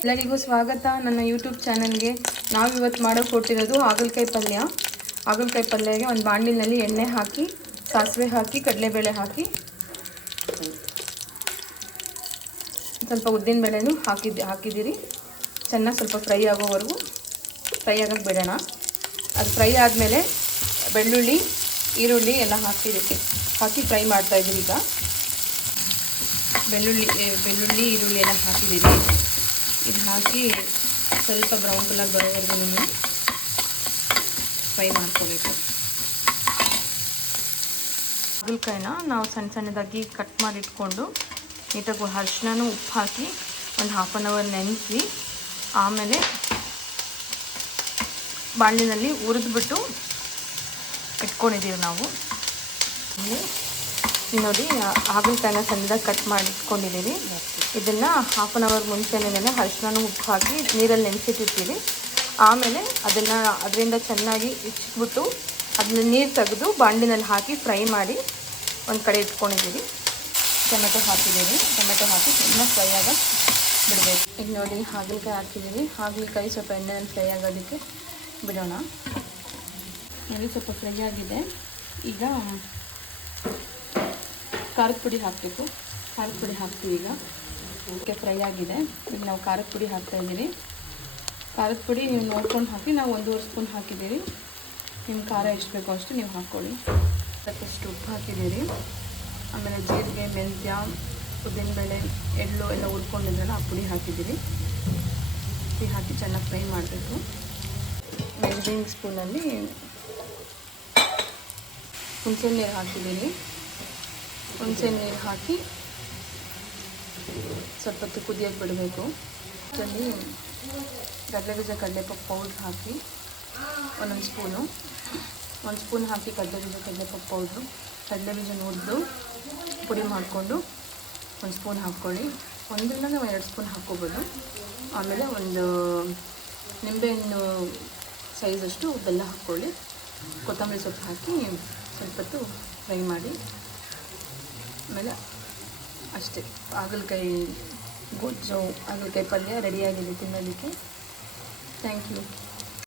ಎಲ್ಲರಿಗೂ ಸ್ವಾಗತ ನನ್ನ ಯೂಟ್ಯೂಬ್ ಚಾನಲ್ಗೆ. ನಾವು ಇವತ್ತು ಮಾಡೋಕೆ ಕೊಟ್ಟಿರೋದು ಹಾಗಲಕಾಯಿ ಪಲ್ಯ. ಹಾಗಲಕಾಯಿ ಪಲ್ಯಗೆ ಒಂದು ಬಾಣಲಿನಲ್ಲಿ ಎಣ್ಣೆ ಹಾಕಿ, ಸಾಸಿವೆ ಹಾಕಿ, ಕಡಲೆಬೇಳೆ ಹಾಕಿ, ಸ್ವಲ್ಪ ಉದ್ದಿನಬೇಳೆನೂ ಹಾಕಿದ್ದೀರಿ. ಚೆನ್ನಾಗಿ ಸ್ವಲ್ಪ ಫ್ರೈ ಆಗೋವರೆಗೂ ಫ್ರೈ ಆಗೋಕ್ಕೆ ಬಿಡೋಣ. ಅದು ಫ್ರೈ ಆದಮೇಲೆ ಬೆಳ್ಳುಳ್ಳಿ, ಈರುಳ್ಳಿ ಎಲ್ಲ ಹಾಕಿ ಫ್ರೈ ಮಾಡ್ತಾಯಿದ್ದೀರಿ. ಈಗ ಬೆಳ್ಳುಳ್ಳಿ ಈರುಳ್ಳಿ ಎಲ್ಲ ಹಾಕಿದ್ದೀರಿ. ಇದು ಹಾಕಿ ಸ್ವಲ್ಪ ಬ್ರೌನ್ ಕಲರ್ ಬರೋವರೆಗೂ ಫ್ರೈ ಮಾಡ್ಕೋಬೇಕು. ಹಾಗಲಕಾಯಿನ ನಾವು ಸಣ್ಣದಾಗಿ ಕಟ್ ಮಾಡಿ ಇಟ್ಕೊಂಡು ನೀಟಾಗಿ ಅರಿಶಿನ ಉಪ್ಪು ಹಾಕಿ ಒಂದು ಹಾಫ್ ಆನ್ ಅವರ್ ನೆನೆಸಿ ಆಮೇಲೆ ಬಾಣಲಿನಲ್ಲಿ ಹುರಿದ್ಬಿಟ್ಟು ಇಟ್ಕೊಂಡಿದ್ದೀವಿ ನಾವು. ನೋಡಿ, ಹಾಗಲಕಾಯಿನ ಸಣ್ಣದಾಗಿ ಕಟ್ ಮಾಡಿ ಇಟ್ಕೊಂಡಿದ್ದೀವಿ. ಇದನ್ನು ಹಾಫ್ ಆನ್ ಅವರ್ ಮುಂಚೆನೇ ಅರಿಶಿನ ಉಪ್ಪು ಹಾಕಿ ನೀರಲ್ಲಿ ನೆನೆಸಿಟ್ಟಿರ್ತೀವಿ. ಆಮೇಲೆ ಅದರಿಂದ ಚೆನ್ನಾಗಿ ಇಚ್ಚಿಬಿಟ್ಟು ಅದನ್ನ ನೀರು ತೆಗೆದು ಬಾಣಲಿನಲ್ಲಿ ಹಾಕಿ ಫ್ರೈ ಮಾಡಿ ಒಂದು ಕಡೆ ಇಟ್ಕೊಂಡಿದ್ದೀವಿ. ಟೊಮೆಟೊ ಹಾಕಿದ್ದೀವಿ. ಟೊಮೆಟೊ ಹಾಕಿ ಚೆನ್ನಾಗಿ ಫ್ರೈ ಆಗ ಬಿಡಬೇಕು. ಈಗ ನೋಡಿ, ಹಾಗಲಕಾಯಿ ಹಾಕಿದ್ದೀವಿ. ಹಾಗಲಕಾಯಿ ಸ್ವಲ್ಪ ಎಣ್ಣೆಯಲ್ಲಿ ಫ್ರೈ ಆಗೋದಕ್ಕೆ ಬಿಡೋಣ. ನೋಡಿ, ಸ್ವಲ್ಪ ಫ್ರೈ ಆಗಿದೆ. ಈಗ ಖಾರದ ಪುಡಿ ಹಾಕಬೇಕು. ಖಾರದ ಪುಡಿ ಹಾಕ್ತೀವಿ. ಈಗ ಓಕೆ, ಫ್ರೈ ಆಗಿದೆ. ಈಗ ನಾವು ಖಾರದ ಪುಡಿ ಹಾಕ್ತಾಯಿದ್ದೀವಿ. ಖಾರದ ಪುಡಿ ನೀವು ನೋಡ್ಕೊಂಡು ಹಾಕಿ. ನಾವು 1.5 ಸ್ಪೂನ್ ಹಾಕಿದ್ದೀರಿ. ನಿಮ್ಮ ಖಾರ ಎಷ್ಟು ಬೇಕೋ ಅಷ್ಟು ನೀವು ಹಾಕ್ಕೊಳ್ಳಿ. ಸಾಕಷ್ಟು ಉಪ್ಪು ಹಾಕಿದ್ದೀರಿ. ಆಮೇಲೆ ಜೀರಿಗೆ, ಮೆಂತ್ಯ, ಉದ್ದಿನಬೇಳೆ, ಎಳ್ಳು ಎಲ್ಲ ಹುರ್ಕೊಂಡಿದ್ರಲ್ಲ ಆ ಪುಡಿ ಹಾಕಿದ್ದೀರಿ. ಪುಡಿ ಹಾಕಿ ಚೆನ್ನಾಗಿ ಫ್ರೈ ಮಾಡಬೇಕು. ಮೆಜರಿಂಗ್ ಸ್ಪೂನಲ್ಲಿ ಹುಣಸೆ ನೀರು ಹಾಕಿದ್ದೀನಿ. ಹುಣಸೆ ನೀರು ಹಾಕಿ ಸ್ವಲ್ಪ ಹೊತ್ತು ಕುದಿಯೋಕ್ಕೆ ಬಿಡಬೇಕು. ಅದರಲ್ಲಿ ಕಡಲೆಬೀಜ, ಕಡಲೆಪಪ್ಪು ಪೌಡ್ರ್ ಹಾಕಿ ಒಂದು ಸ್ಪೂನ್ ಹಾಕಿ ಕಡಲೆಬೀಜ, ಕಡಲೆಪಪ್ಪು ಪೌಡ್ರು, ಕಡಲೆಬೀಜ ಹುರಿದು ಪುಡಿ ಮಾಡಿಕೊಂಡು 1 ಸ್ಪೂನ್ ಹಾಕ್ಕೊಳ್ಳಿ. 1 ಇಲ್ಲ 2 ಸ್ಪೂನ್ ಹಾಕ್ಕೋಬೋದು. ಆಮೇಲೆ ಒಂದು ನಿಂಬೆಹಣ್ಣು ಸೈಜಷ್ಟು ಬೆಲ್ಲ ಹಾಕ್ಕೊಳ್ಳಿ. ಕೊತ್ತಂಬರಿ ಸೊಪ್ಪು ಹಾಕಿ ಸ್ವಲ್ಪ ಹೊತ್ತು ಫ್ರೈ ಮಾಡಿ. ಆಮೇಲೆ ಅಷ್ಟೇ, ಹಾಗಲಕಾಯಿ ಗೊಜ್ಜು, ಹಾಗಲಕಾಯಿ ಪಲ್ಯ ರೆಡಿಯಾಗಿದೆ ತಿನ್ನೋದಕ್ಕೆ. Thank you.